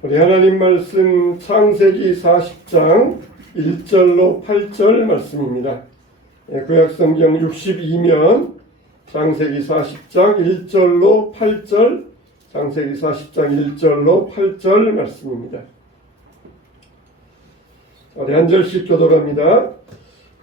우리 하나님 말씀 창세기 40장 1절로 8절 말씀입니다. 구약성경 62면 창세기 40장 1절로 8절, 창세기 40장 1절로 8절 말씀입니다. 우리 한 절씩 교독합니다.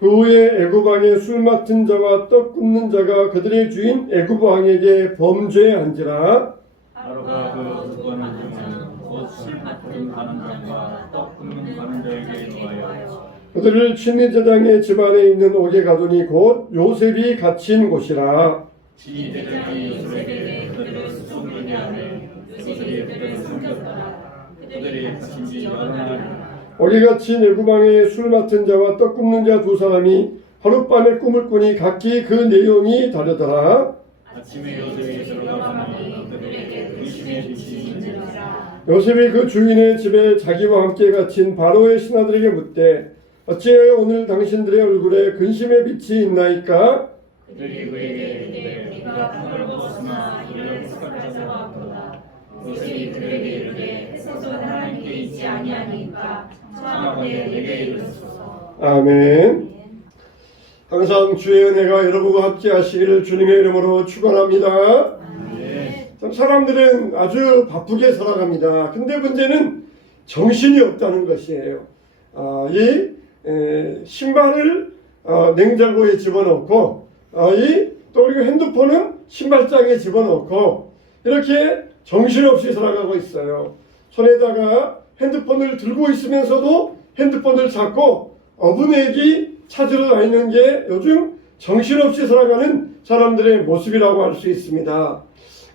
그 후에 애굽 왕의 술 맡은 자와 떡 굽는 자가 그들의 주인 애굽 왕에게 범죄한지라. 바로가 그 두번한 자는 곧 술 맡은 관원장과 떡 굽는 관원장에게 노하여 그들을 친리제당의 집안에 있는 옥에 가두니 곧 요셉이 갇힌 곳이라. 지휘대장이 요셉에게 그들을 수송하게 하매 요셉이 그들을 숨겼더라. 그들이 갇힌 지 여러 날이나 옥에 갇힌 애굽 왕의 술 맡은 자와 떡 굽는 자 두 사람이 하룻밤에 꿈을 꾸니 각기 그 내용이 다르더라. 아침에 요셉이 들어가보니 그들에게 근심의 빛이 있는지라. 요셉이 그 주인의 집에 자기와 함께 갇힌 바로의 신하들에게 묻되 어찌하여 오늘 당신들의 얼굴에 근심의 빛이 있나이까? 그들이 그에게 이르되 우리가 꿈을 먹었으나 이를 해석할 자가 없도다. 요셉이 그들에게 이르되 해석은 하나님께 있지 아니하니까 청하건대 내게 이르소서. 아멘. 항상 주의 은혜가 여러분과 함께 하시기를 주님의 이름으로 축원합니다. 참 사람들은 아주 바쁘게 살아갑니다. 근데 문제는 정신이 없다는 것이에요. 신발을 냉장고에 집어넣고 또 그리고 핸드폰은 신발장에 집어넣고 이렇게 정신없이 살아가고 있어요. 손에다가 핸드폰을 들고 있으면서도 핸드폰을 잡고 어부내기 찾으러 다니는 게 요즘 정신없이 살아가는 사람들의 모습이라고 할 수 있습니다.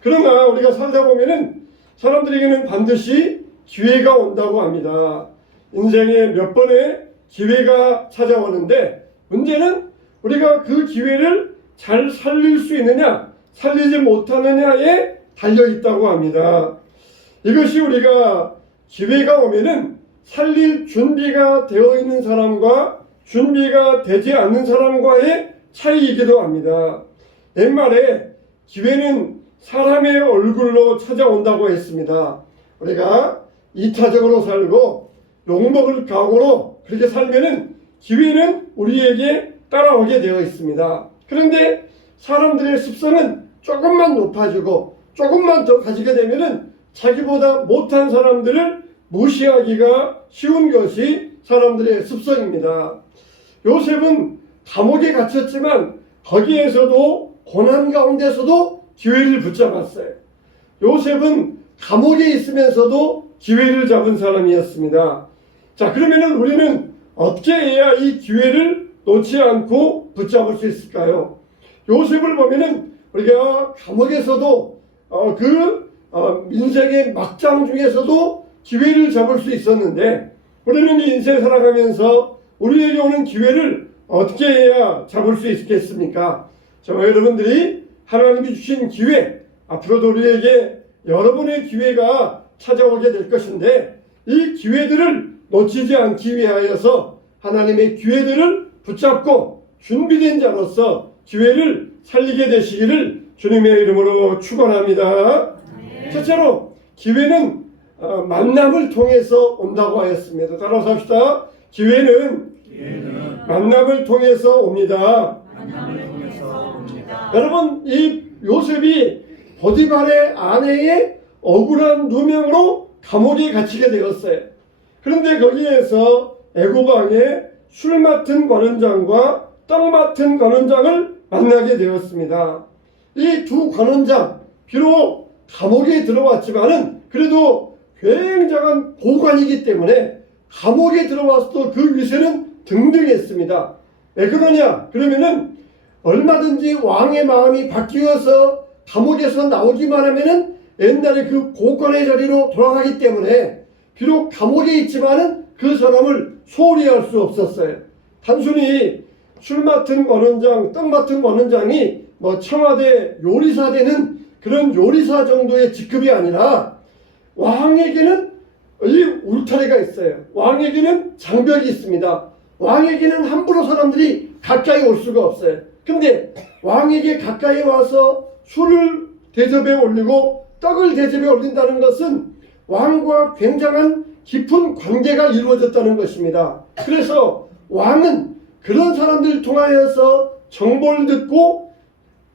그러나 우리가 살다 보면은 사람들에게는 반드시 기회가 온다고 합니다. 인생에 몇 번의 기회가 찾아오는데 문제는 우리가 그 기회를 잘 살릴 수 있느냐 살리지 못하느냐에 달려 있다고 합니다. 이것이 우리가 기회가 오면은 살릴 준비가 되어 있는 사람과 준비가 되지 않는 사람과의 차이이기도 합니다. 옛말에 기회는 사람의 얼굴로 찾아온다고 했습니다. 우리가 이타적으로 살고 욕먹을 각오로 그렇게 살면은 기회는 우리에게 따라오게 되어 있습니다. 그런데 사람들의 습성은 조금만 높아지고 조금만 더 가지게 되면은 자기보다 못한 사람들을 무시하기가 쉬운 것이 사람들의 습성입니다. 요셉은 감옥에 갇혔지만 거기에서도 고난 가운데서도 기회를 붙잡았어요. 요셉은 감옥에 있으면서도 기회를 잡은 사람이었습니다. 자, 그러면은 우리는 어떻게 해야 이 기회를 놓지 않고 붙잡을 수 있을까요? 요셉을 보면은 우리가 감옥에서도 인생의 막장 중에서도 기회를 잡을 수 있었는데 우리는 이 인생 살아가면서 우리에게 오는 기회를 어떻게 해야 잡을 수 있겠습니까? 저와 여러분들이 하나님이 주신 기회, 앞으로도 우리에게 여러분의 기회가 찾아오게 될 것인데 이 기회들을 놓치지 않기 위하여서 하나님의 기회들을 붙잡고 준비된 자로서 기회를 살리게 되시기를 주님의 이름으로 축원합니다. 첫째로 기회는 만남을 통해서 온다고 하였습니다. 따라서 합시다. 기회는 만남을 통해서 옵니다. 여러분, 이 요셉이 보디발의 아내의 억울한 누명으로 감옥에 갇히게 되었어요. 그런데 거기에서 애굽 왕의 술 맡은 관원장과 떡 맡은 관원장을 만나게 되었습니다. 이 두 관원장, 비록 감옥에 들어왔지만은 그래도 굉장한 고관이기 때문에 감옥에 들어왔어도 그 위세는 등등했습니다. 왜 그러냐? 그러면은 얼마든지 왕의 마음이 바뀌어서 감옥에서 나오기만 하면은 옛날에 그 고관의 자리로 돌아가기 때문에 비록 감옥에 있지만은 그 사람을 소홀히 할 수 없었어요. 단순히 술 맡은 관원장, 떡 맡은 관원장이 청와대 요리사 되는 그런 요리사 정도의 직급이 아니라 왕에게는 이 울타리가 있어요. 왕에게는 장벽이 있습니다. 왕에게는 함부로 사람들이 가까이 올 수가 없어요. 근데 왕에게 가까이 와서 술을 대접에 올리고 떡을 대접에 올린다는 것은 왕과 굉장한 깊은 관계가 이루어졌다는 것입니다. 그래서 왕은 그런 사람들을 통하여서 정보를 듣고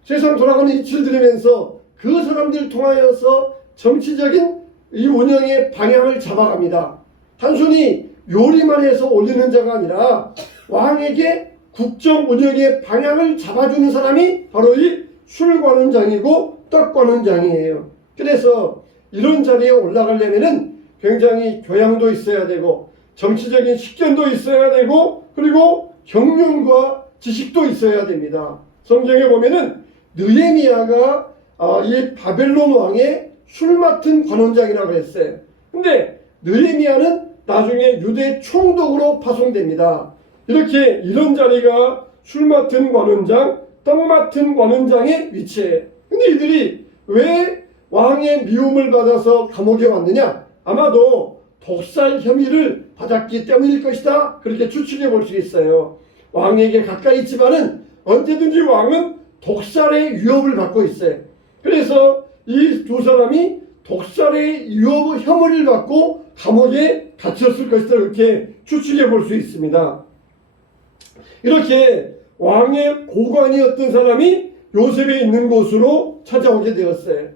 세상 돌아가는 이치를 들으면서 그 사람들을 통하여서 정치적인 이 운영의 방향을 잡아갑니다. 단순히 요리만 해서 올리는 자가 아니라 왕에게 국정 운영의 방향을 잡아주는 사람이 바로 이 술관원장이고 떡관원장이에요. 그래서 이런 자리에 올라가려면은 굉장히 교양도 있어야 되고 정치적인 식견도 있어야 되고 그리고 경륜과 지식도 있어야 됩니다. 성경에 보면은 느헤미야가 이 바벨론 왕의 술 맡은 관원장이라고 했어요. 근데 느헤미야는 나중에 유대 총독으로 파송됩니다. 이렇게 이런 자리가 술 맡은 관원장, 떡 맡은 관원장의 위치예요. 근데 이들이 왜 왕의 미움을 받아서 감옥에 왔느냐? 아마도 독살 혐의를 받았기 때문일 것이다. 그렇게 추측해 볼 수 있어요. 왕에게 가까이 있지만은 언제든지 왕은 독살의 위협을 받고 있어요. 그래서 이 두 사람이 독살의 위협 혐의를 받고 감옥에 갇혔을 것이다. 이렇게 추측해 볼 수 있습니다. 이렇게 왕의 고관이었던 사람이 요셉이 있는 곳으로 찾아오게 되었어요.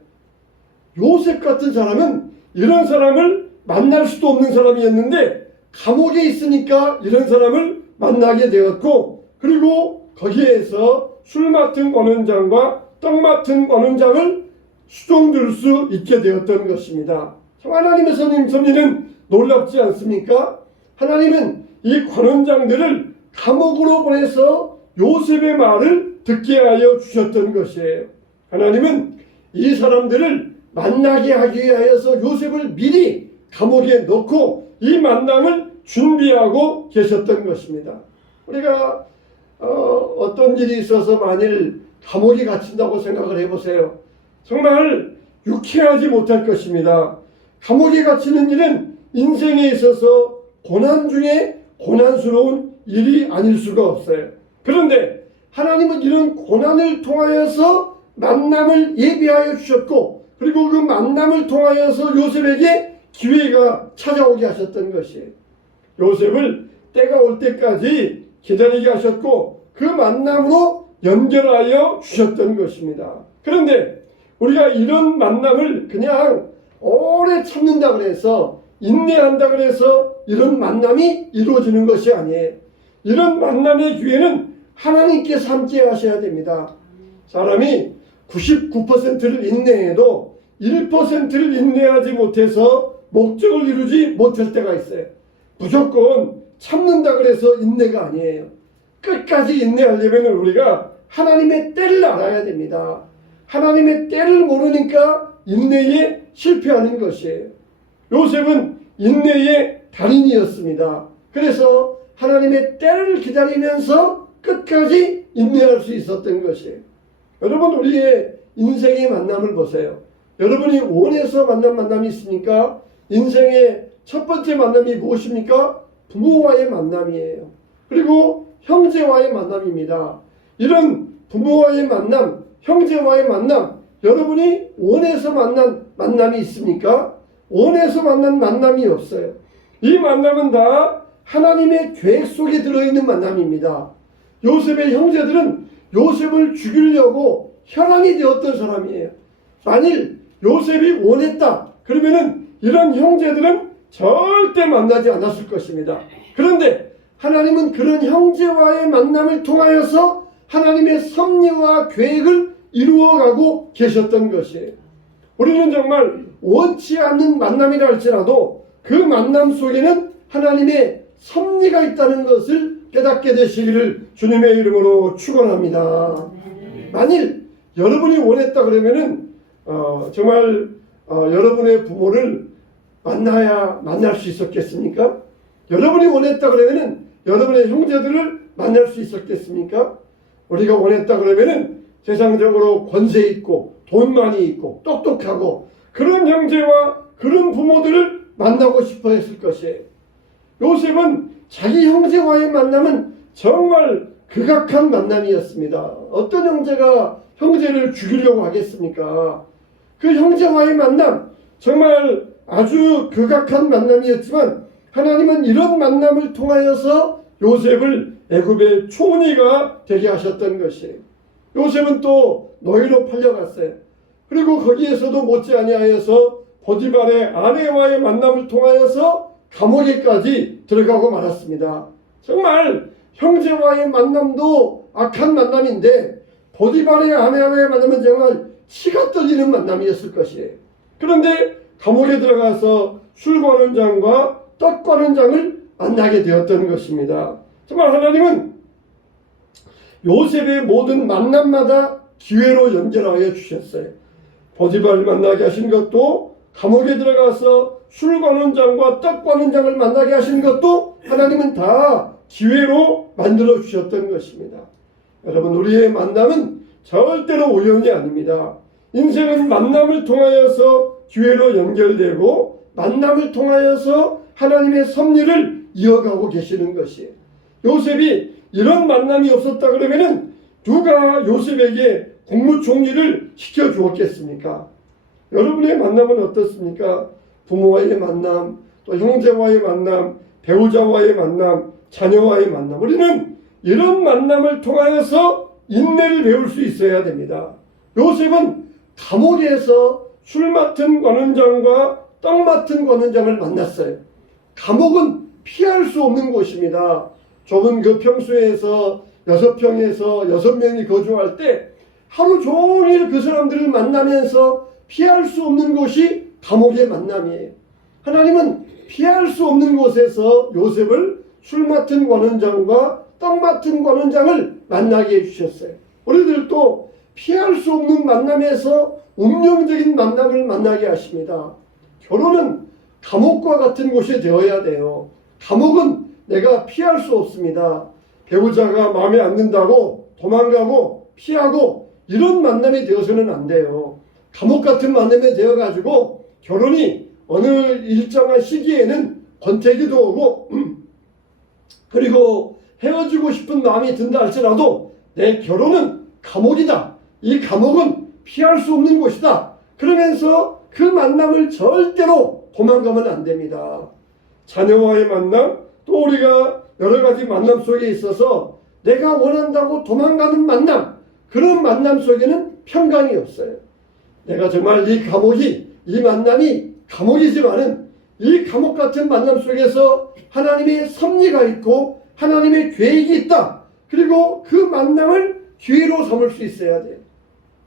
요셉 같은 사람은 이런 사람을 만날 수도 없는 사람이었는데 감옥에 있으니까 이런 사람을 만나게 되었고 그리고 거기에서 술 맡은 관원장과 떡 맡은 관원장을 수종들 수 있게 되었던 것입니다. 하나님의 섭리는 놀랍지 않습니까? 하나님은 이 관원장들을 감옥으로 보내서 요셉의 말을 듣게 하여 주셨던 것이에요. 하나님은 이 사람들을 만나게 하기 위하여서 요셉을 미리 감옥에 넣고 이 만남을 준비하고 계셨던 것입니다. 우리가 어떤 일이 있어서 만일 감옥에 갇힌다고 생각을 해보세요. 정말 유쾌하지 못할 것입니다. 감옥에 갇히는 일은 인생에 있어서 고난 중에 고난스러운 일이 아닐 수가 없어요. 그런데 하나님은 이런 고난을 통하여서 만남을 예비하여 주셨고 그리고 그 만남을 통하여서 요셉에게 기회가 찾아오게 하셨던 것이에요. 요셉을 때가 올 때까지 기다리게 하셨고 그 만남으로 연결하여 주셨던 것입니다. 그런데 우리가 이런 만남을 그냥 오래 참는다 그래서 인내한다 그래서 이런 만남이 이루어지는 것이 아니에요. 이런 만남의 기회는 하나님께서 함께 하셔야 됩니다. 사람이 99%를 인내해도 1%를 인내하지 못해서 목적을 이루지 못할 때가 있어요. 무조건 참는다 그래서 인내가 아니에요. 끝까지 인내하려면 우리가 하나님의 때를 알아야 됩니다. 하나님의 때를 모르니까 인내에 실패하는 것이에요. 요셉은 인내의 달인이었습니다. 그래서 하나님의 때를 기다리면서 끝까지 인내할 수 있었던 것이에요. 여러분 우리의 인생의 만남을 보세요. 여러분이 원해서 만난 만남이 있습니까? 인생의 첫 번째 만남이 무엇입니까? 부모와의 만남이에요. 그리고 형제와의 만남입니다. 이런 부모와의 만남, 형제와의 만남, 여러분이 원해서 만난 만남이 있습니까? 원해서 만난 만남이 없어요. 이 만남은 다 하나님의 계획 속에 들어있는 만남입니다. 요셉의 형제들은 요셉을 죽이려고 혈안이 되었던 사람이에요. 만일 요셉이 원했다 그러면은 이런 형제들은 절대 만나지 않았을 것입니다. 그런데 하나님은 그런 형제와의 만남을 통하여서 하나님의 섭리와 계획을 이루어가고 계셨던 것이에요. 우리는 정말 원치 않는 만남이라 할지라도 그 만남 속에는 하나님의 섭리가 있다는 것을 깨닫게 되시기를 주님의 이름으로 축원합니다. 만일 여러분이 원했다 그러면은 정말 여러분의 부모를 만날 수 있었겠습니까? 여러분이 원했다 그러면은 여러분의 형제들을 만날 수 있었겠습니까? 우리가 원했다 그러면은 세상적으로 권세 있고 돈 많이 있고 똑똑하고 그런 형제와 그런 부모들을 만나고 싶어 했을 것이에요. 요셉은 자기 형제와의 만남은 정말 극악한 만남이었습니다. 어떤 형제가 형제를 죽이려고 하겠습니까? 그 형제와의 만남, 정말 아주 극악한 만남이었지만 하나님은 이런 만남을 통하여서 요셉을 애굽의 총리가 되게 하셨던 것이에요. 요셉은 또 노예로 팔려갔어요. 그리고 거기에서도 못지아니하여서 보디발의 아내와의 만남을 통하여서 감옥에까지 들어가고 말았습니다. 정말 형제와의 만남도 악한 만남인데 보디발의 아내와의 만남은 정말 치가 떨리는 만남이었을 것이에요. 그런데 감옥에 들어가서 술 거는 장과 떡 거는 장을 만나게 되었던 것입니다. 정말 하나님은 요셉의 모든 만남마다 기회로 연결하여 주셨어요. 보디발을 만나게 하신 것도, 감옥에 들어가서 술 거는 장과 떡 거는 장을 만나게 하신 것도 하나님은 다 기회로 만들어 주셨던 것입니다. 여러분, 우리의 만남은 절대로 우연이 아닙니다. 인생은 만남을 통하여서 기회로 연결되고 만남을 통하여서 하나님의 섭리를 이어가고 계시는 것이에요. 요셉이 이런 만남이 없었다 그러면은 누가 요셉에게 국무총리를 시켜주었겠습니까? 여러분의 만남은 어떻습니까? 부모와의 만남, 또 형제와의 만남, 배우자와의 만남, 자녀와의 만남. 우리는 이런 만남을 통하여서 인내를 배울 수 있어야 됩니다. 요셉은 감옥에서 술 맡은 관원장과 떡 맡은 관원장을 만났어요. 감옥은 피할 수 없는 곳입니다. 좁은 그 평수에서 6평에서 6명이 거주할 때 하루 종일 그 사람들을 만나면서 피할 수 없는 곳이 감옥의 만남이에요. 하나님은 피할 수 없는 곳에서 요셉을 술 맡은 관원장과 떡 맡은 관원장을 만나게 해주셨어요. 우리들도 피할 수 없는 만남에서 운명적인 만남을 만나게 하십니다. 결혼은 감옥과 같은 곳이 되어야 돼요. 감옥은 내가 피할 수 없습니다. 배우자가 마음에 안 든다고 도망가고 피하고 이런 만남이 되어서는 안 돼요. 감옥 같은 만남이 되어가지고 결혼이 어느 일정한 시기에는 권태기도 오고 그리고 헤어지고 싶은 마음이 든다 할지라도 내 결혼은 감옥이다. 이 감옥은 피할 수 없는 곳이다. 그러면서 그 만남을 절대로 도망가면 안 됩니다. 자녀와의 만남, 또 우리가 여러 가지 만남 속에 있어서 내가 원한다고 도망가는 만남, 그런 만남 속에는 평강이 없어요. 내가 정말 이 만남이 감옥이지만은 이 감옥 같은 만남 속에서 하나님의 섭리가 있고 하나님의 계획이 있다. 그리고 그 만남을 기회로 삼을 수 있어야 돼요.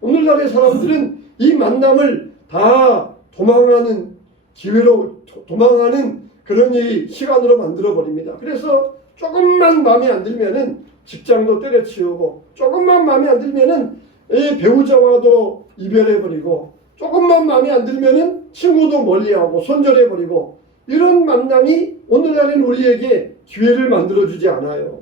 오늘날의 사람들은 이 만남을 다 도망가는 기회로, 도망가는 그런 시간으로 만들어 버립니다. 그래서 조금만 마음에 안 들면은 직장도 때려치우고, 조금만 마음에 안 들면은 배우자와도 이별해 버리고, 조금만 마음에 안 들면은 친구도 멀리하고 손절해 버리고, 이런 만남이 오늘날은 우리에게 기회를 만들어 주지 않아요.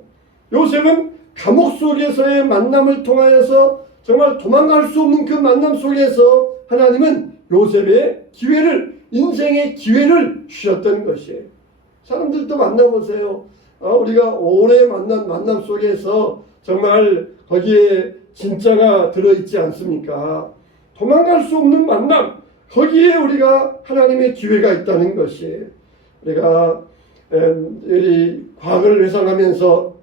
요셉은 감옥 속에서의 만남을 통하여서 정말 도망갈 수 없는 그 만남 속에서 하나님은 요셉의 기회를, 인생의 기회를 주셨던 것이에요. 사람들도 만나보세요. 우리가 오래 만난 만남 속에서 정말 거기에 진짜가 들어있지 않습니까? 도망갈 수 없는 만남, 거기에 우리가 하나님의 기회가 있다는 것이에요. 우리가 과거를 회상하면서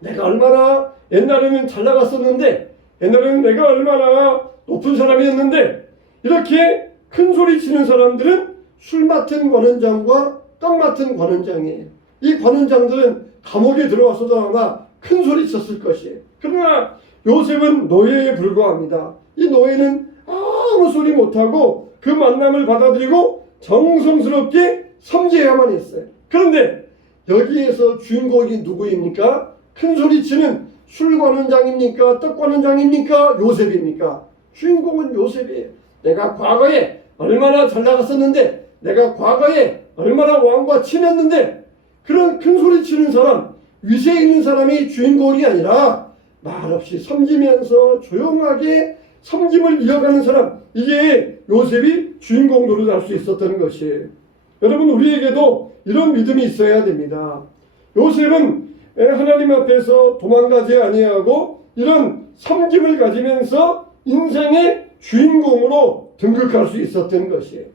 내가 얼마나 옛날에는 잘 나갔었는데, 옛날에는 내가 얼마나 높은 사람이었는데, 이렇게 큰 소리 치는 사람들은 술 맡은 관원장과 떡 맡은 관원장이에요. 이 관원장들은 감옥에 들어와서도 아마 큰 소리 쳤을 것이에요. 그러나 요셉은 노예에 불과합니다. 이 노예는 아무 소리 못하고 그 만남을 받아들이고 정성스럽게 섬기어야만 했어요. 그런데 여기에서 주인공이 누구입니까? 큰 소리 치는 술 관원장입니까? 떡 관원장입니까? 요셉입니까? 주인공은 요셉이에요. 내가 과거에 얼마나 잘 나갔었는데, 내가 과거에 얼마나 왕과 친했는데, 그런 큰 소리 치는 사람, 위세 있는 사람이 주인공이 아니라 말없이 섬기면서 조용하게 섬김을 이어가는 사람, 이게 요셉이 주인공 노릇할 수 있었다는 것이에요. 여러분, 우리에게도 이런 믿음이 있어야 됩니다. 요셉은 하나님 앞에서 도망가지 아니하고 이런 섬김을 가지면서 인생의 주인공으로 등극할 수 있었던 것이에요.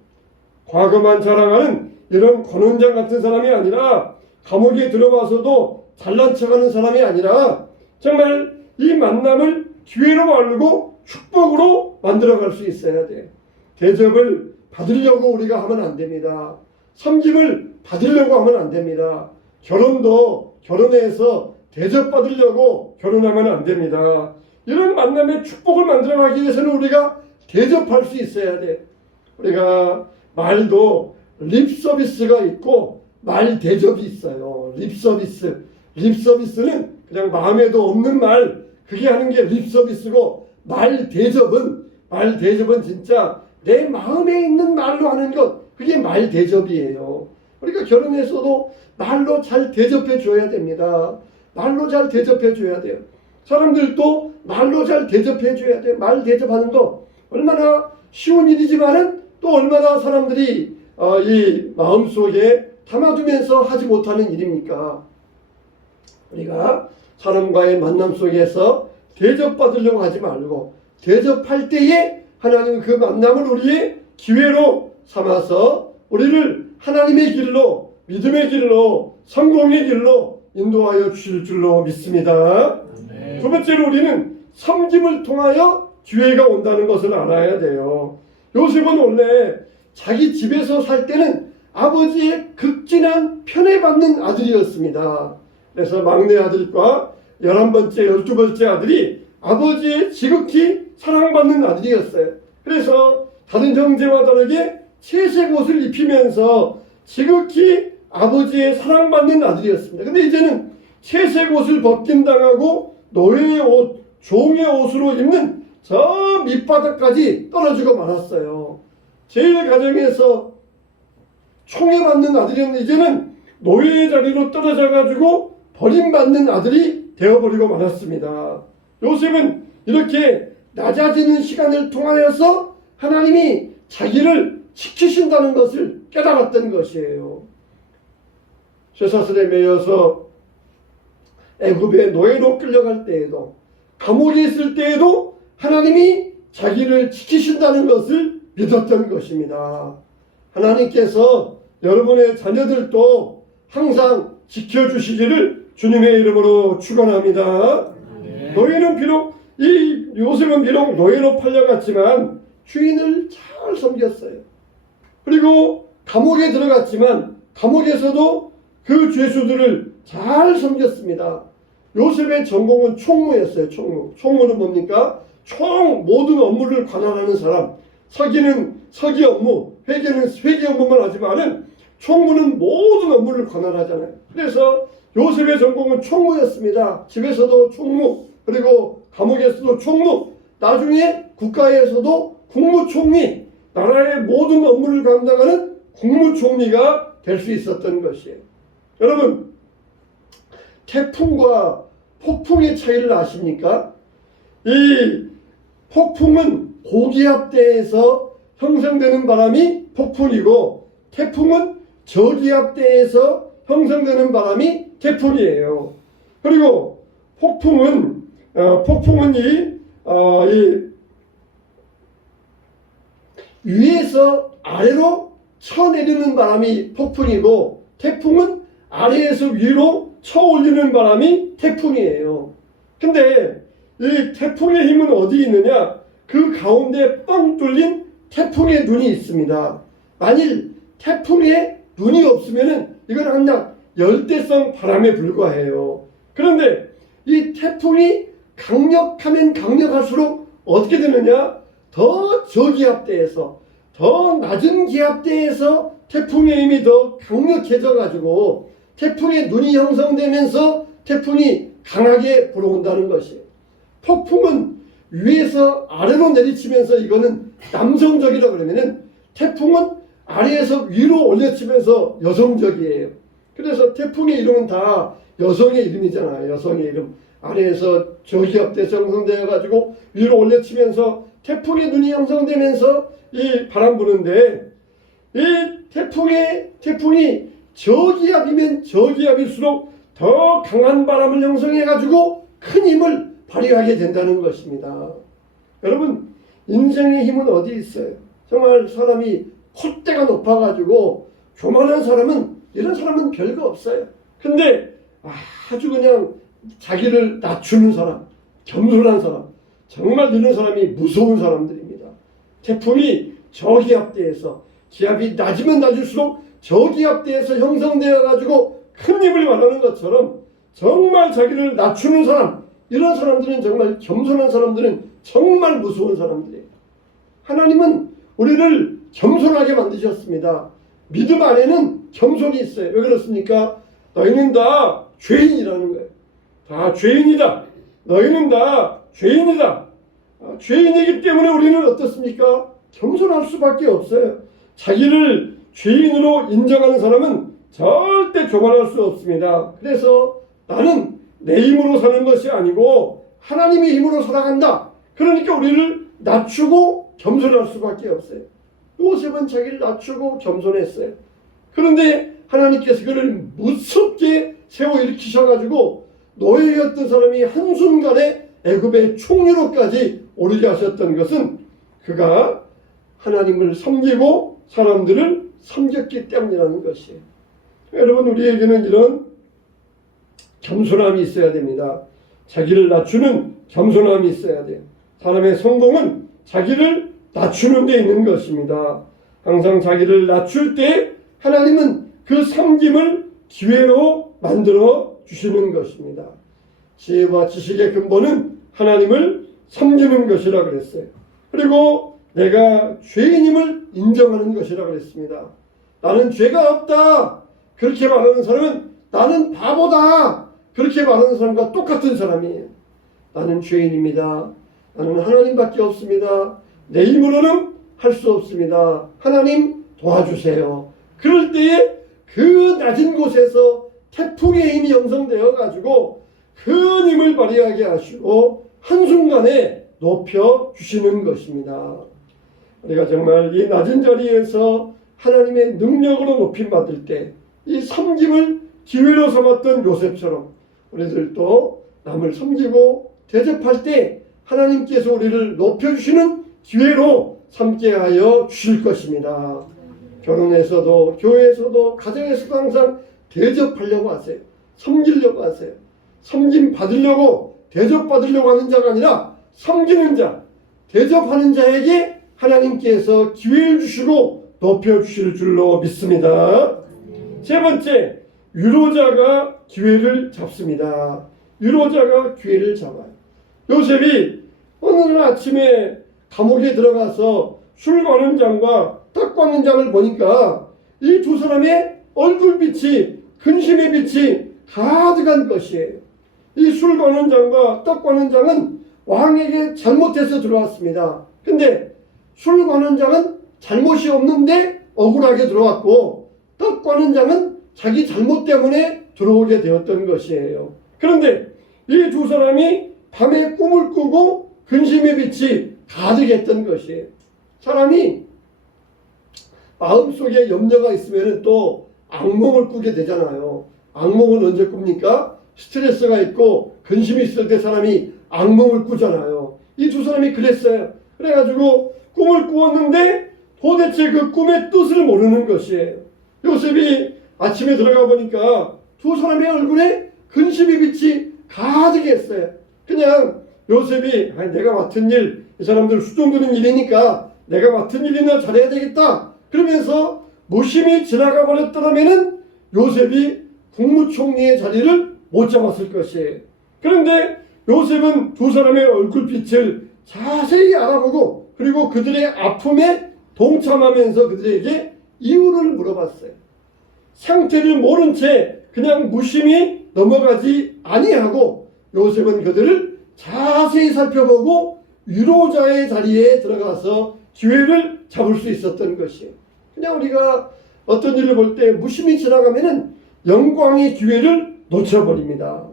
과거만 자랑하는 이런 권원장 같은 사람이 아니라 감옥에 들어와서도 잘난 척하는 사람이 아니라 정말 이 만남을 기회로 알고 축복으로 만들어갈 수 있어야 돼. 대접을 받으려고 우리가 하면 안 됩니다. 섬김을 받으려고 하면 안 됩니다. 결혼도 결혼해서 대접받으려고 결혼하면 안 됩니다. 이런 만남의 축복을 만들어가기 위해서는 우리가 대접할 수 있어야 돼. 우리가 말도 립서비스가 있고 말 대접이 있어요. 립서비스. 립서비스는 그냥 마음에도 없는 말, 그게 하는 게 립서비스고, 말 대접은 진짜 내 마음에 있는 말로 하는 것, 그게 말 대접이에요. 우리가 결혼해서도 말로 잘 대접해 줘야 됩니다. 말로 잘 대접해 줘야 돼요. 사람들도 말로 잘 대접해 줘야 돼요. 말 대접하는 거 얼마나 쉬운 일이지만은 또 얼마나 사람들이 이 마음속에 담아두면서 하지 못하는 일입니까? 우리가 사람과의 만남 속에서 대접받으려고 하지 말고 대접할 때에 하나님은 그 만남을 우리의 기회로 삼아서 우리를 하나님의 길로, 믿음의 길로, 성공의 길로 인도하여 주실 줄로 믿습니다. 네. 두 번째로 우리는 섬김을 통하여 기회가 온다는 것을 알아야 돼요. 요셉은 원래 자기 집에서 살 때는 아버지의 극진한 편애받는 아들이었습니다. 그래서 막내 아들과 11번째, 12번째 아들이 아버지의 지극히 사랑받는 아들이었어요. 그래서 다른 형제와 다르게 채색 옷을 입히면서 지극히 아버지의 사랑받는 아들이었습니다. 근데 이제는 채색 옷을 벗김당하고 노예의 옷, 종의 옷으로 입는 저 밑바닥까지 떨어지고 말았어요. 제일 가정에서 총애받는 아들이었는데 이제는 노예의 자리로 떨어져가지고 버림받는 아들이 되어버리고 말았습니다. 요셉은 이렇게 낮아지는 시간을 통하여서 하나님이 자기를 지키신다는 것을 깨달았던 것이에요. 쇠사슬에 매여서 애굽의 노예로 끌려갈 때에도, 감옥에 있을 때에도 하나님이 자기를 지키신다는 것을 믿었던 것입니다. 하나님께서 여러분의 자녀들도 항상 지켜주시기를 주님의 이름으로 축원합니다. 네. 노예는 비록, 이 요셉은 비록 노예로 팔려갔지만 주인을 잘 섬겼어요. 그리고 감옥에 들어갔지만 감옥에서도 그 죄수들을 잘 섬겼습니다. 요셉의 전공은 총무였어요. 총무는 뭡니까? 모든 업무를 관할하는 사람. 서기는 서기 업무, 회계는 회계 업무만 하지만은 총무는 모든 업무를 관할하잖아요. 그래서 요셉의 전공은 총무였습니다. 집에서도 총무, 그리고 감옥에서도 총무, 나중에 국가에서도 국무총리, 나라의 모든 업무를 감당하는 국무총리가 될 수 있었던 것이에요. 여러분, 태풍과 폭풍의 차이를 아십니까? 이 폭풍은 고기압대에서 형성되는 바람이 폭풍이고, 태풍은 저기압대에서 형성되는 바람이 태풍이에요. 그리고 폭풍은 위에서 아래로 쳐내리는 바람이 폭풍이고, 태풍은 아래에서 위로 쳐올리는 바람이 태풍이에요. 근데 이 태풍의 힘은 어디 있느냐? 그 가운데 뻥 뚫린 태풍의 눈이 있습니다. 만일 태풍에 눈이 없으면은 이건 그냥 열대성 바람에 불과해요. 그런데 이 태풍이 강력하면 강력할수록 어떻게 되느냐? 더 저기압대에서, 더 낮은 기압대에서 태풍의 힘이 더 강력해져 가지고 태풍의 눈이 형성되면서 태풍이 강하게 불어온다는 것이에요. 폭풍은 위에서 아래로 내리치면서 이거는 남성적이라고 그러면은, 태풍은 아래에서 위로 올려치면서 여성적이에요. 그래서 태풍의 이름은 다 여성의 이름이잖아요. 여성의 이름. 아래에서 저기압대에서 형성되어 가지고 위로 올려치면서 태풍의 눈이 형성되면서 이 바람 부는데, 이 태풍이 저기압이면 저기압일수록 더 강한 바람을 형성해 가지고 큰 힘을 발휘하게 된다는 것입니다. 여러분, 인생의 힘은 어디 있어요? 정말 사람이 콧대가 높아가지고 교만한 사람은, 이런 사람은 별거 없어요. 근데 아주 그냥 자기를 낮추는 사람, 겸손한 사람, 정말 이런 사람이 무서운 사람들입니다. 태풍이 저기압대에서, 기압이 낮으면 낮을수록 저기압대에서 형성되어 가지고 큰 힘을 말하는 것처럼 정말 자기를 낮추는 사람, 이런 사람들은, 정말 겸손한 사람들은 정말 무서운 사람들이에요. 하나님은 우리를 겸손하게 만드셨습니다. 믿음 안에는 겸손이 있어요. 왜 그렇습니까? 너희는 다 죄인이라는 거예요. 다 죄인이다. 너희는 다 죄인이다. 죄인이기 때문에 우리는 어떻습니까? 겸손할 수밖에 없어요. 자기를 죄인으로 인정하는 사람은 절대 교만할 수 없습니다. 그래서 나는 내 힘으로 사는 것이 아니고 하나님의 힘으로 살아간다. 그러니까 우리를 낮추고 겸손할 수밖에 없어요. 요셉은 자기를 낮추고 겸손했어요. 그런데 하나님께서 그를 무섭게 세워 일으키셔가지고 노예였던 사람이 한순간에 애굽의 총리로까지 오르게 하셨던 것은 그가 하나님을 섬기고 사람들을 섬겼기 때문이라는 것이에요. 여러분, 우리에게는 이런 겸손함이 있어야 됩니다. 자기를 낮추는 겸손함이 있어야 돼요. 사람의 성공은 자기를 낮추는 데 있는 것입니다. 항상 자기를 낮출 때 하나님은 그 섬김을 기회로 만들어 주시는 것입니다. 지혜와 지식의 근본은 하나님을 섬기는 것이라 그랬어요. 그리고 내가 죄인임을 인정하는 것이라 그랬습니다. 나는 죄가 없다. 그렇게 말하는 사람은 나는 바보다. 그렇게 말하는 사람과 똑같은 사람이에요. 나는 죄인입니다. 나는 하나님밖에 없습니다. 내 힘으로는 할 수 없습니다. 하나님 도와주세요. 그럴 때에 그 낮은 곳에서 태풍의 힘이 형성되어 가지고 큰 힘을 발휘하게 하시고 한순간에 높여 주시는 것입니다. 우리가 정말 이 낮은 자리에서 하나님의 능력으로 높임 받을 때 이 섬김을 기회로 삼았던 요셉처럼 우리들도 남을 섬기고 대접할 때 하나님께서 우리를 높여주시는 기회로 삼게 하여 주실 것입니다. 결혼에서도 교회에서도 가정에서도 항상 대접하려고 하세요. 섬기려고 하세요. 섬김 받으려고 대접받으려고 하는 자가 아니라 섬기는 자, 대접하는 자에게 하나님께서 기회를 주시고 높여주실 줄로 믿습니다. 세 번째, 유로자가 기회를 잡습니다. 유로자가 기회를 잡아요. 요셉이 어느 날 아침에 감옥에 들어가서 술 거는 장과 떡 거는 장을 보니까 이 두 사람의 얼굴빛이, 근심의 빛이 가득한 것이에요. 이 술 거는 장과 떡 거는 장은 왕에게 잘못해서 들어왔습니다. 근데 술 거는 장은 잘못이 없는데 억울하게 들어왔고, 떡 거는 장은 자기 잘못 때문에 들어오게 되었던 것이에요. 그런데 이 두 사람이 밤에 꿈을 꾸고 근심의 빛이 가득했던 것이에요. 사람이 마음속에 염려가 있으면 또 악몽을 꾸게 되잖아요. 악몽은 언제 꿉니까? 스트레스가 있고 근심이 있을 때 사람이 악몽을 꾸잖아요. 이 두 사람이 그랬어요. 그래가지고 꿈을 꾸었는데 도대체 그 꿈의 뜻을 모르는 것이에요. 요셉이 아침에 들어가 보니까 두 사람의 얼굴에 근심의 빛이 가득했어요. 그냥 요셉이 내가 맡은 일, 이 사람들 수종드는 일이니까 내가 맡은 일이나 잘해야 되겠다. 그러면서 무심히 지나가 버렸더라면은 요셉이 국무총리의 자리를 못 잡았을 것이에요. 그런데 요셉은 두 사람의 얼굴빛을 자세히 알아보고 그리고 그들의 아픔에 동참하면서 그들에게 이유를 물어봤어요. 상태를 모른 채 그냥 무심히 넘어가지 아니하고 요셉은 그들을 자세히 살펴보고 위로자의 자리에 들어가서 기회를 잡을 수 있었던 것이에요. 그냥 우리가 어떤 일을 볼 때 무심히 지나가면은 영광의 기회를 놓쳐버립니다.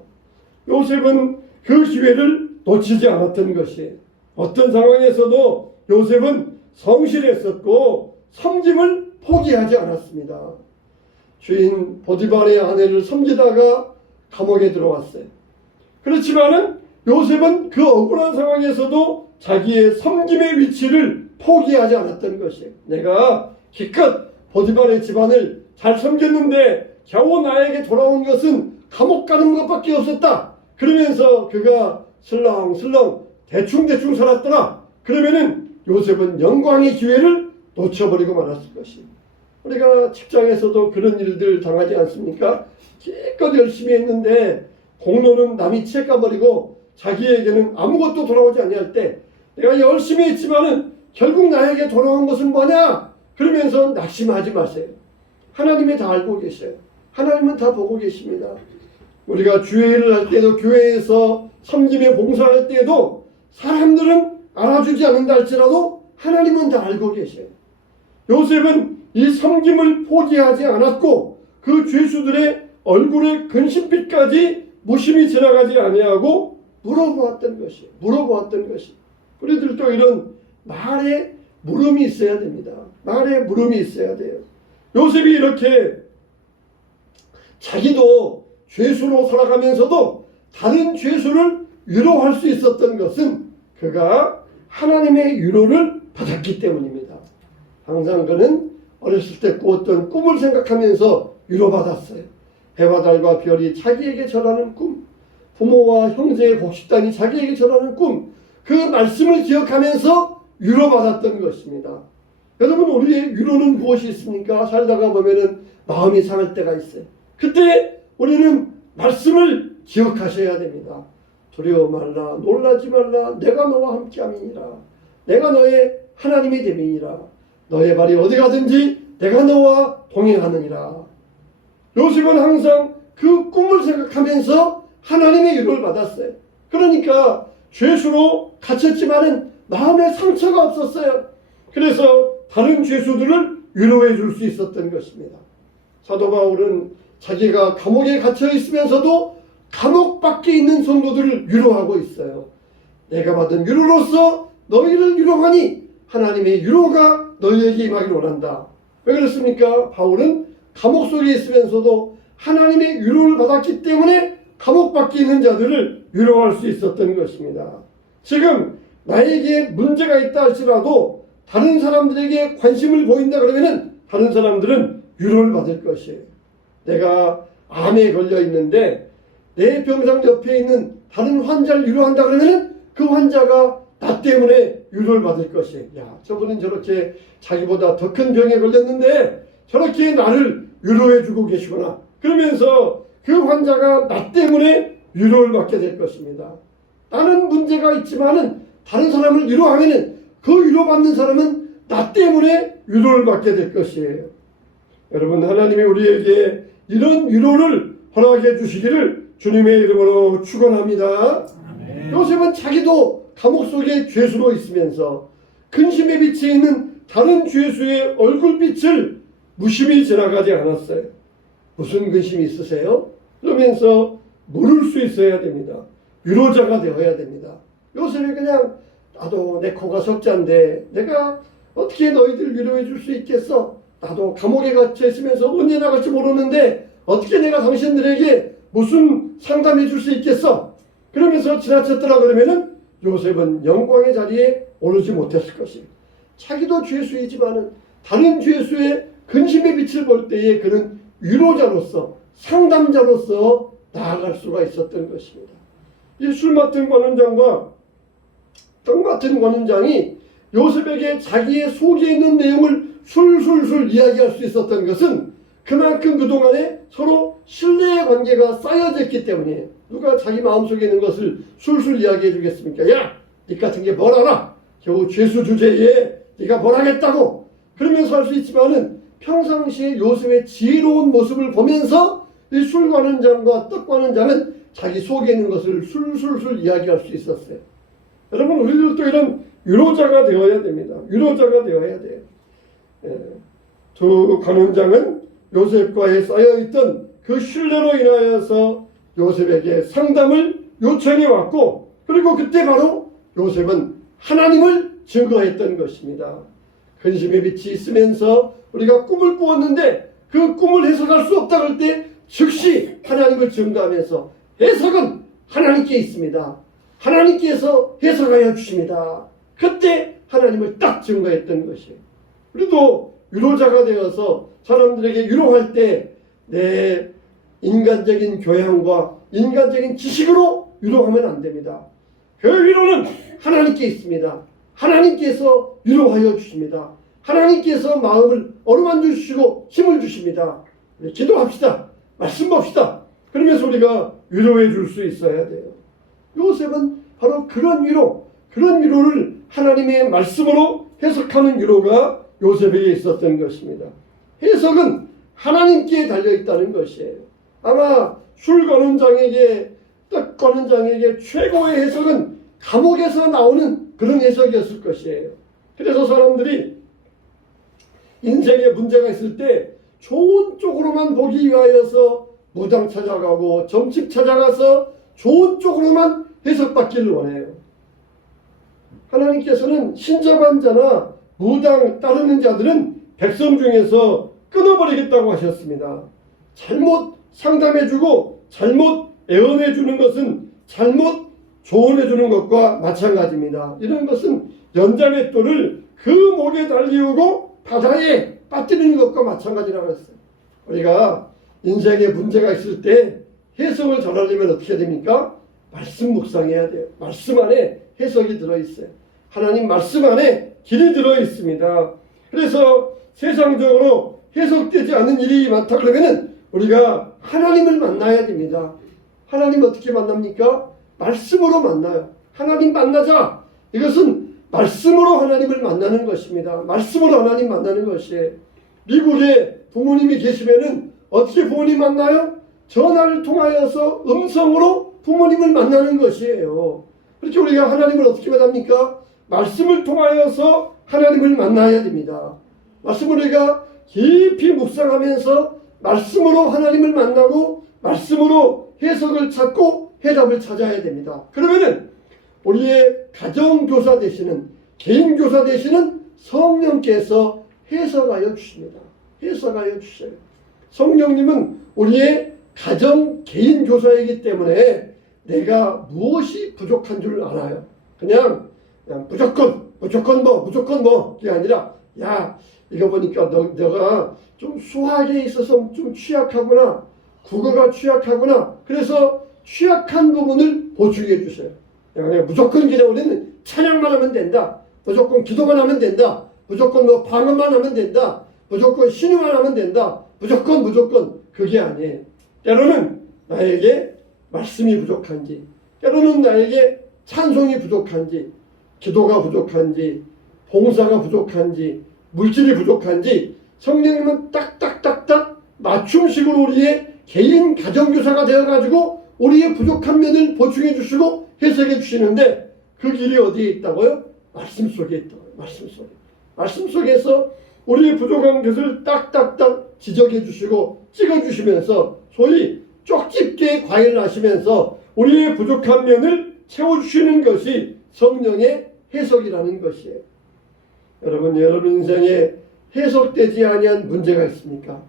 요셉은 그 기회를 놓치지 않았던 것이에요. 어떤 상황에서도 요셉은 성실했었고 섬김을 포기하지 않았습니다. 주인 보디발의 아내를 섬기다가 감옥에 들어왔어요. 그렇지만은 요셉은 그 억울한 상황에서도 자기의 섬김의 위치를 포기하지 않았던 것이에요. 내가 기껏 보디발의 집안을 잘 섬겼는데 겨우 나에게 돌아온 것은 감옥 가는 것밖에 없었다. 그러면서 그가 슬렁슬렁 대충대충 살았더라. 그러면은 요셉은 영광의 기회를 놓쳐버리고 말았을 것이에요. 우리가 직장에서도 그런 일들 당하지 않습니까? 기껏 열심히 했는데 공로는 남이 채까버리고 자기에게는 아무것도 돌아오지 아니할 때 내가 열심히 했지만은 결국 나에게 돌아온 것은 뭐냐? 그러면서 낙심하지 마세요. 하나님이 다 알고 계셔요. 하나님은 다 보고 계십니다. 우리가 주일을 할 때도 교회에서 섬김에 봉사할 때도 사람들은 알아주지 않는다 할지라도 하나님은 다 알고 계셔요. 요셉은 이 섬김을 포기하지 않았고 그 죄수들의 얼굴에 근심빛까지 무심히 지나가지 아니하고 물어보았던 것이. 우리들도 이런 말에 물음이 있어야 됩니다. 말에 물음이 있어야 돼요. 요셉이 이렇게 자기도 죄수로 살아가면서도 다른 죄수를 위로할 수 있었던 것은 그가 하나님의 위로를 받았기 때문입니다. 항상 그는 어렸을 때 꾸었던 꿈을 생각하면서 위로받았어요. 해와 달과 별이 자기에게 절하는 꿈, 부모와 형제의 곡식단이 자기에게 절하는 꿈, 그 말씀을 기억하면서 위로받았던 것입니다. 여러분, 우리의 위로는 무엇이 있습니까? 살다가 보면은 마음이 상할 때가 있어요. 그때 우리는 말씀을 기억하셔야 됩니다. 두려워 말라, 놀라지 말라, 내가 너와 함께함이니라. 내가 너의 하나님이 됨이니라. 너의 발이 어디 가든지 내가 너와 동행하느니라. 요셉은 항상 그 꿈을 생각하면서 하나님의 위로를 받았어요. 그러니까 죄수로 갇혔지만은 마음에 상처가 없었어요. 그래서 다른 죄수들을 위로해 줄 수 있었던 것입니다. 사도 바울은 자기가 감옥에 갇혀 있으면서도 감옥 밖에 있는 성도들을 위로하고 있어요. 내가 받은 위로로서 너희를 위로하니 하나님의 위로가 너희에게 임하기를 원한다. 왜 그렇습니까? 바울은 감옥 속에 있으면서도 하나님의 위로를 받았기 때문에 감옥 밖에 있는 자들을 위로할 수 있었던 것입니다. 지금 나에게 문제가 있다 할지라도 다른 사람들에게 관심을 보인다 그러면은 다른 사람들은 위로를 받을 것이에요. 내가 암에 걸려 있는데 내 병상 옆에 있는 다른 환자를 위로한다 그러면은 그 환자가 나 때문에 위로를 받을 것이에요. 야, 저분은 저렇게 자기보다 더 큰 병에 걸렸는데 저렇게 나를 위로해 주고 계시구나. 그러면서 그 환자가 나 때문에 위로를 받게 될 것입니다. 나는 문제가 있지만은 다른 사람을 위로하면은 그 위로받는 사람은 나 때문에 위로를 받게 될 것이에요. 여러분, 하나님이 우리에게 이런 위로를 허락해 주시기를 주님의 이름으로 축원합니다. 요셉은 자기도 감옥 속에 죄수로 있으면서 근심에 비치해 있는 다른 죄수의 얼굴빛을 무심히 지나가지 않았어요. 무슨 근심이 있으세요? 그러면서 물을 수 있어야 됩니다. 위로자가 되어야 됩니다. 요셉이 그냥 나도 내 코가 석자인데 내가 어떻게 너희들 위로해 줄 수 있겠어? 나도 감옥에 갇혀 있으면서 언제 나갈지 모르는데 어떻게 내가 당신들에게 무슨 상담해 줄 수 있겠어? 그러면서 지나쳤더라 그러면은 요셉은 영광의 자리에 오르지 못했을 것입니다. 자기도 죄수이지만은 다른 죄수의 근심의 빛을 볼 때에 그는 위로자로서 상담자로서 나아갈 수가 있었던 것입니다. 이 술 맡은 관원장과 떡 맡은 관원장이 요셉에게 자기의 속에 있는 내용을 술술술 이야기할 수 있었던 것은 그만큼 그동안에 서로 신뢰의 관계가 쌓여졌기 때문이에요. 누가 자기 마음속에 있는 것을 술술 이야기해 주겠습니까? 야! 니 같은 게 뭘 알아? 겨우 죄수 주제에 네가 뭘 하겠다고? 그러면서 할 수 있지만은 평상시에 요셉의 지혜로운 모습을 보면서 이 술관원장과 떡관원장은 자기 속에 있는 것을 술술술 이야기할 수 있었어요. 여러분, 우리들도 이런 위로자가 되어야 됩니다. 위로자가 되어야 돼요. 두 관원장은 요셉과에 쌓여있던 그 신뢰로 인하여서 요셉에게 상담을 요청해 왔고, 그리고 그때 바로 요셉은 하나님을 증거했던 것입니다. 근심의 빛이 있으면서 우리가 꿈을 꾸었는데 그 꿈을 해석할 수 없다 그럴 때 즉시 하나님을 증거하면서 해석은 하나님께 있습니다. 하나님께서 해석하여 주십니다. 그때 하나님을 딱 증거했던 것이에요. 우리도 위로자가 되어서 사람들에게 위로할 때 내 인간적인 교양과 인간적인 지식으로 위로하면 안 됩니다. 그 위로는 하나님께 있습니다. 하나님께서 위로하여 주십니다. 하나님께서 마음을 어루만져 주시고 힘을 주십니다. 기도합시다. 말씀 봅시다. 그러면서 우리가 위로해 줄 수 있어야 돼요. 요셉은 바로 그런 위로를 하나님의 말씀으로 해석하는 위로가 요셉에게 있었던 것입니다. 해석은 하나님께 달려있다는 것이에요. 아마 술 거는 장에게, 떡 거는 장에게 최고의 해석은 감옥에서 나오는 그런 해석이었을 것이에요. 그래서 사람들이 인생에 문제가 있을 때 좋은 쪽으로만 보기 위하여서 무당 찾아가고 점집 찾아가서 좋은 쪽으로만 해석받기를 원해요. 하나님께서는 신접한 자나 무당 따르는 자들은 백성 중에서 끊어버리겠다고 하셨습니다. 잘못 상담해주고 잘못 애원해주는 것은 잘못 조언해주는 것과 마찬가지입니다. 이런 것은 연자맷돌을 그 목에 달리우고 바다에 빠뜨리는 것과 마찬가지라고 했어요. 우리가 인생에 문제가 있을 때 해석을 전하려면 어떻게 됩니까? 말씀 묵상해야 돼요. 말씀 안에 해석이 들어있어요. 하나님 말씀 안에 길이 들어있습니다. 그래서 세상적으로 해석되지 않는 일이 많다 그러면은 우리가 하나님을 만나야 됩니다. 하나님 어떻게 만납니까? 말씀으로 만나요. 하나님 만나자. 이것은 말씀으로 하나님을 만나는 것입니다. 말씀으로 하나님 만나는 것이에요. 미국에 부모님이 계시면은 어떻게 부모님 만나요? 전화를 통하여서 음성으로 부모님을 만나는 것이에요. 그렇게 우리가 하나님을 어떻게 만납니까? 말씀을 통하여서 하나님을 만나야 됩니다. 말씀을 우리가 깊이 묵상하면서 말씀으로 하나님을 만나고 말씀으로 해석을 찾고 해답을 찾아야 됩니다. 그러면은 우리의 가정교사 되시는 개인교사 되시는 성령께서 해석하여 주십니다. 해석하여 주셔요. 성령님은 우리의 가정 개인교사이기 때문에 내가 무엇이 부족한 줄 알아요. 그냥 무조건 뭐 그게 아니라 야 이거 보니까 너가 좀 수학에 있어서 좀 취약하구나. 국어가 취약하구나. 그래서 취약한 부분을 보충해 주세요. 그냥 무조건 그냥 우리는 찬양만 하면 된다. 무조건 기도만 하면 된다. 무조건 뭐 방언만 하면 된다. 무조건 신유만 하면 된다. 무조건 그게 아니에요. 때로는 나에게 말씀이 부족한지, 때로는 나에게 찬송이 부족한지, 기도가 부족한지, 봉사가 부족한지, 물질이 부족한지 성령님은 딱딱딱딱 맞춤식으로 우리의 개인 가정교사가 되어가지고 우리의 부족한 면을 보충해 주시고 해석해 주시는데 그 길이 어디에 있다고요? 말씀 속에 있다고요. 말씀 속에. 말씀 속에서 우리의 부족한 것을 딱딱딱 지적해 주시고 찍어 주시면서 소위 쪽집게 과일을 하시면서 우리의 부족한 면을 채워주시는 것이 성령의 해석이라는 것이에요. 여러분 인생에 해석되지 아니한 문제가 있습니까?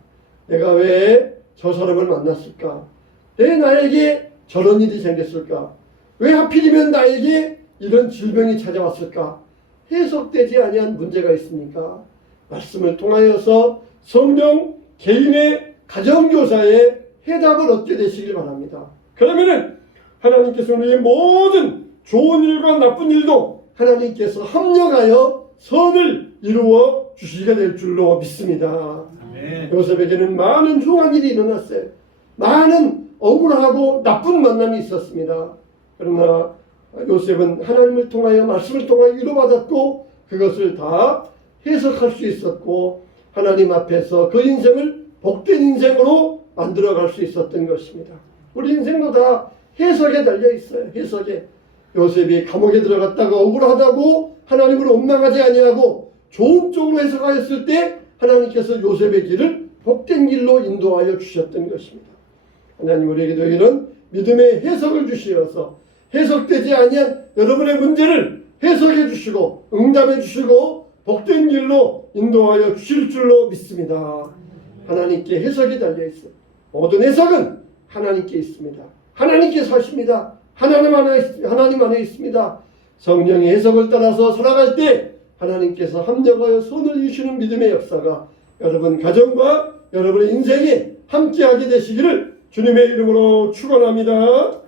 내가 왜 저 사람을 만났을까? 왜 나에게 저런 일이 생겼을까? 왜 하필이면 나에게 이런 질병이 찾아왔을까? 해석되지 아니한 문제가 있습니까? 말씀을 통하여서 성령 개인의 가정교사의 해답을 얻게 되시길 바랍니다. 그러면은 하나님께서 우리의 모든 좋은 일과 나쁜 일도 하나님께서 합력하여 선을 이루어 주시게 될 줄로 믿습니다. 아멘. 요셉에게는 많은 흉한 일이 일어났어요. 많은 억울하고 나쁜 만남이 있었습니다. 그러나 요셉은 하나님을 통하여 말씀을 통하여 위로받았고 그것을 다 해석할 수 있었고 하나님 앞에서 그 인생을 복된 인생으로 만들어갈 수 있었던 것입니다. 우리 인생도 다 해석에 달려 있어요. 해석에. 요셉이 감옥에 들어갔다가 억울하다고 하나님을 원망하지 아니하고 좋은 쪽으로 해석하였을 때 하나님께서 요셉의 길을 복된 길로 인도하여 주셨던 것입니다. 하나님 우리에게도 이런 믿음의 해석을 주시어서 해석되지 아니한 여러분의 문제를 해석해 주시고 응답해 주시고 복된 길로 인도하여 주실 줄로 믿습니다. 하나님께 해석이 달려 있어요. 모든 해석은 하나님께 있습니다. 하나님께서 하십니다. 하나님 안에 있습니다. 성령의 해석을 따라서 살아갈 때 하나님께서 합력하여 손을 주시는 믿음의 역사가 여러분 가정과 여러분의 인생에 함께하게 되시기를 주님의 이름으로 축원합니다.